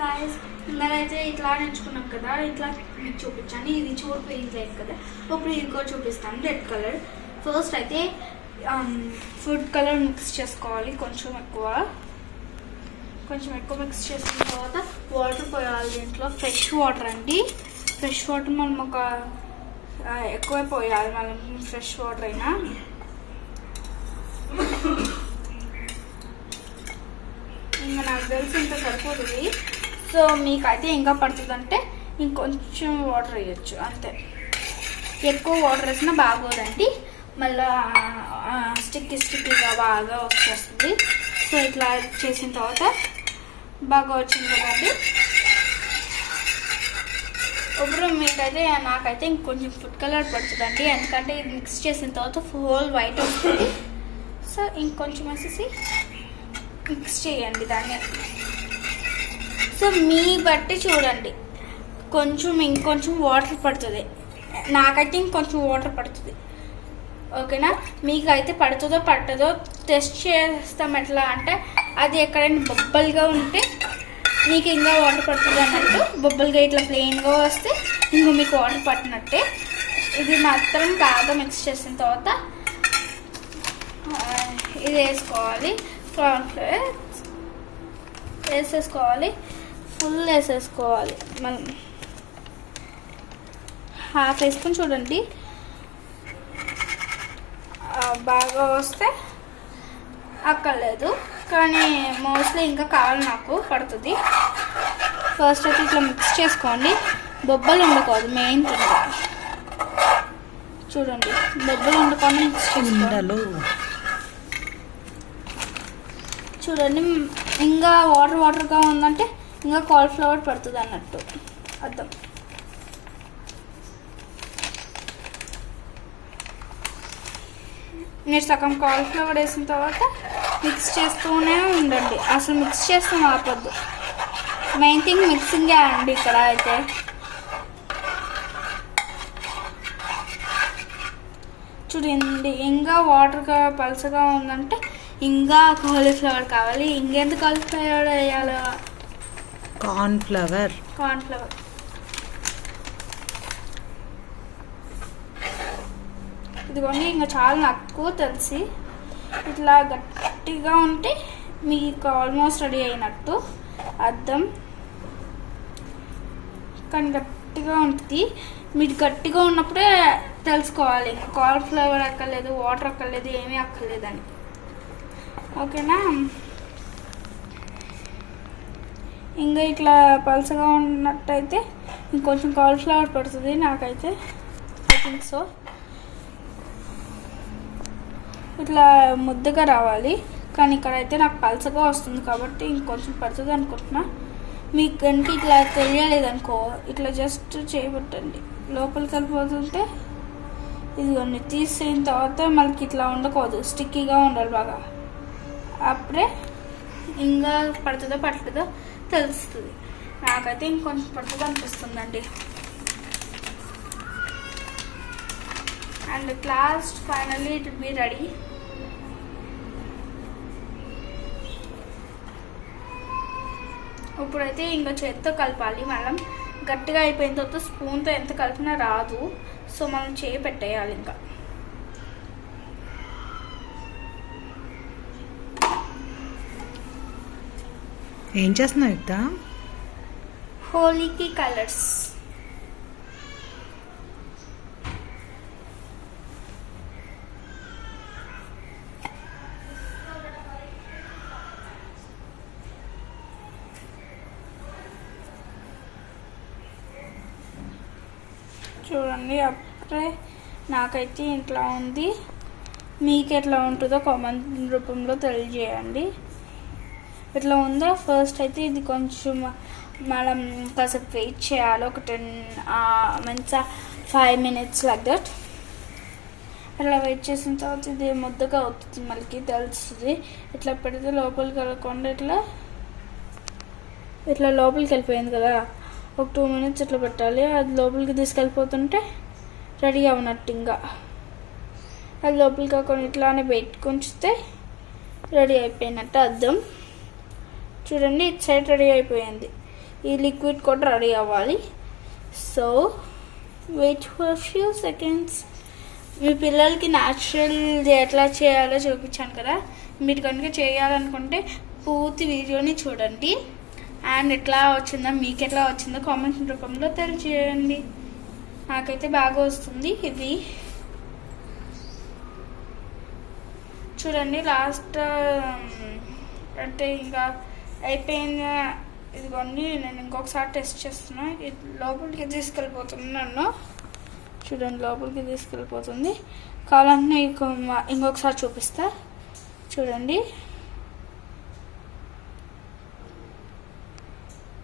Guys, ఇందరైతే ఇట్లా ఎంచుకున్నాం కదా, ఇట్లా మీకు చూపించాను. ఇది చూడిపోయింది రెడ్ కలర్. ఇప్పుడు ఇది కూడా చూపిస్తాను రెడ్ కలర్. ఫస్ట్ అయితే ఫుడ్ కలర్ మిక్స్ చేసుకోవాలి. కొంచెం ఎక్కువ మిక్స్ చేసుకున్న తర్వాత వాటర్ పోయాలి. దీంట్లో ఫ్రెష్ వాటర్ అండి. ఫ్రెష్ వాటర్ మనం ఒక ఎక్కువ పోయాలి. మనం ఫ్రెష్ వాటర్ అయినా ఇంకా నాకు తెలిసి ఇంత సరిపోతుంది. సో మీకైతే ఇంకా పడుతుంది అంటే ఇంకొంచెం వాటర్ వేయచ్చు అంతే. ఎక్కువ వాటర్ వేసినా బాగోదండి, మళ్ళీ స్టిక్కీగా బాగా వచ్చేస్తుంది. సో ఇట్లా చేసిన తర్వాత బాగా వచ్చింది కదండి. ఇప్పుడు మీకైతే నాకైతే ఇంకొంచెం ఫుడ్ కలర్ పడుతుందండి, ఎందుకంటే ఇది మిక్స్ చేసిన తర్వాత హోల్ వైట్ వస్తుంది. సో ఇంకొంచెం వేసేసి మిక్స్ చేయండి దాన్ని. సో మీ బట్టి చూడండి, ఇంకొంచెం వాటర్ పడుతుంది. నాకైతే ఇంకొంచెం వాటర్ పడుతుంది. ఓకేనా? మీకైతే పడుతుందో పట్టదో టెస్ట్ చేస్తాం. ఎట్లా అంటే అది ఎక్కడైనా బొబ్బలుగా ఉంటే మీకు ఇంకా వాటర్ పడుతుంది అన్నట్టు. బొబ్బలుగా ఇట్లా ప్లెయిన్గా వస్తే ఇంకా మీకు వాటర్ పట్టినట్టే. ఇది మాత్రం బాగా మిక్స్ చేసిన తర్వాత ఇది వేసుకోవాలి. కార్న్ఫ్లవర్ వేసేసుకోవాలి. ఫుల్ వేసేసుకోవాలి. మనం హాఫ్ వేసుకొని చూడండి, బాగా వస్తే అక్కర్లేదు, కానీ మోస్ట్లీ ఇంకా కావాలి నాకు పడుతుంది. ఫస్ట్ అయితే ఇట్లా మిక్స్ చేసుకోండి. బొబ్బలు ఉండకూడదు, మెయిన్ థింగ్. చూడండి, బొబ్బలు ఉండకుండా మిక్స్ చేసుకోండి. చూడండి, ఇంకా వాటర్గా ఉందంటే ఇంకా కాలీఫ్లవర్ పడుతుంది అన్నట్టు అర్థం. మీరు సగం కాలీఫ్లవర్ వేసిన తర్వాత మిక్స్ చేస్తూనే ఉండండి. అసలు మిక్స్ చేస్తూ ఆపొద్దు. మెయిన్ థింగ్ మిక్సింగే అండి ఇక్కడ అయితే. చూడండి, ఇంకా వాటర్గా పలుసగా ఉందంటే ఇంకా కాలీఫ్లవర్ కావాలి. ఇంకెంత కాలీఫ్లవర్ వేయాలో? కార్న్ఫ్లవర్. ఇదిగోండి, ఇంకా చాలా నాకు తెలిసి ఇట్లా గట్టిగా ఉంటే మీకు ఆల్మోస్ట్ రెడీ అయినట్టు అర్థం. కానీ గట్టిగా ఉంటుంది. మీరు గట్టిగా ఉన్నప్పుడే తెలుసుకోవాలి ఇంకా కాలీఫ్లవర్ అక్కర్లేదు, వాటర్ అక్కర్లేదు, ఏమీ అక్కర్లేదని. ఓకేనా? ఇంకా ఇట్లా పలుసగా ఉన్నట్టయితే ఇంకొంచెం కాలీఫ్లవర్ పడుతుంది నాకైతే. I think so. ఇట్లా ముద్దగా రావాలి, కానీ ఇక్కడైతే నాకు పలుసగా వస్తుంది కాబట్టి ఇంకొంచెం పడుతుంది అనుకుంటున్నా. మీకు కనుక ఇట్లా తెలియలేదనుకో, ఇట్లా జస్ట్ చేయబట్టండి. లోపలికి వెళ్ళిపోతుంటే ఇదిగోండి, తీసిన తర్వాత మనకి ఇట్లా ఉండకూడదు, స్టిక్కీగా ఉండాలి బాగా. అప్పుడే ఇంకా పడుతుందో పట్టలేదో తెలుస్తుంది. నాకైతే ఇంకొంచెం పడుతుంది అనిపిస్తుందండి. And last finally it will be ready. ఇప్పుడైతే ఇంకా చేతితో కలపాలి. మనం గట్టిగా అయిపోయిన తర్వాత స్పూన్తో ఎంత కలిపినా రాదు. సో మనం చేయి పెట్టేయాలి. ఇంకా ఏం చేస్తున్నావు ఇక? హోలీకి కలర్స్. చూడండి, అప్పుడే నాకైతే ఇట్లా ఉంది. మీకు ఎట్లా ఉంటుందో కామెంట్ రూపంలో తెలియజేయండి. ఇట్లా ఉందో. ఫస్ట్ అయితే ఇది కొంచెం మనం కాసేపు వెయిట్ చేయాలి, ఒక 5 minutes లైక్ దట్. అట్లా వెయిట్ చేసిన తర్వాత ఇది ముద్దగా అవుతుంది, మళ్ళీ తెలుస్తుంది. ఇట్లా పెడితే లోపలికి వెళ్ళకుండా ఇట్లా లోపలికి వెళ్ళిపోయింది కదా. ఒక 2 minutes ఇట్లా పెట్టాలి. అది లోపలికి తీసుకెళ్ళిపోతుంటే రెడీ అవునట్టు. ఇంకా అది లోపలికి కాకుండా ఇట్లానే పెట్టుకుంటే రెడీ అయిపోయినట్టు అర్థం. చూడండి, ఇటు సైడ్ రెడీ అయిపోయింది. ఈ లిక్విడ్ కూడా రెడీ అవ్వాలి. So wait for few seconds. మీ పిల్లలకి న్యాచురల్ ఎట్లా చేయాలో చూపించాను కదా, మీరు కనుక చేయాలనుకుంటే పూర్తి వీడియోని చూడండి. అండ్ ఎట్లా వచ్చిందో, మీకు ఎట్లా వచ్చిందో కామెంట్ రూపంలో తెలియజేయండి. నాకైతే బాగా వస్తుంది ఇది. చూడండి లాస్ట్ అంటే ఇంకా అయిపోయింది. ఇదిగోండి నేను ఇంకొకసారి టెస్ట్ చేస్తున్నా. లోపలికి తీసుకెళ్ళిపోతున్నాను. చూడండి లోపలికి తీసుకెళ్ళిపోతుంది. కావాలంటే ఇంకొకసారి చూపిస్తా. చూడండి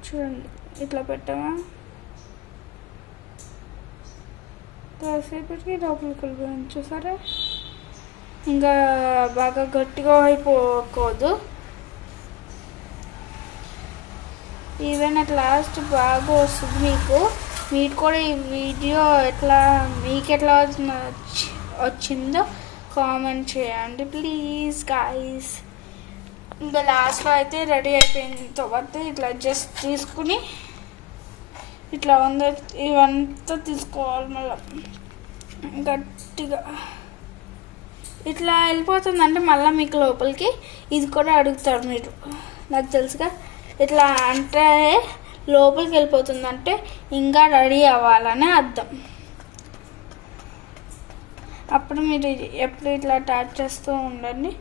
చూడండి ఇట్లా పెట్టామా, కాసేపటికి లోపలికి వెళ్ళిపోయింది. చూసారా, ఇంకా బాగా గట్టిగా అయిపోకూడదు. ఈవెన్ అట్ లాస్ట్ బాగా వస్తుంది మీకు. మీరు కూడా ఈ వీడియో మీకు ఎట్లా వచ్చిందో కామెంట్ చేయండి ప్లీజ్ గాయ్స్. ఇంకా లాస్ట్లో అయితే రెడీ అయిపోయిన తర్వాత ఇట్లా జస్ట్ తీసుకుని ఇట్లా ఇవంతా తీసుకోవాలి. మళ్ళీ గట్టిగా ఇట్లా వెళ్ళిపోతుందంటే మళ్ళీ మీకు లోపలికి ఇది కూడా అడుగుతారు మీరు, నాకు తెలుసుగా. ఇట్లా అంటే లోపలికి వెళ్ళిపోతుందంటే ఇంకా రెడీ అవ్వాలని అర్థం. అప్పుడు మీరు ఎప్పుడు ఇట్లా ట్యాప్ చేస్తూ ఉండండి.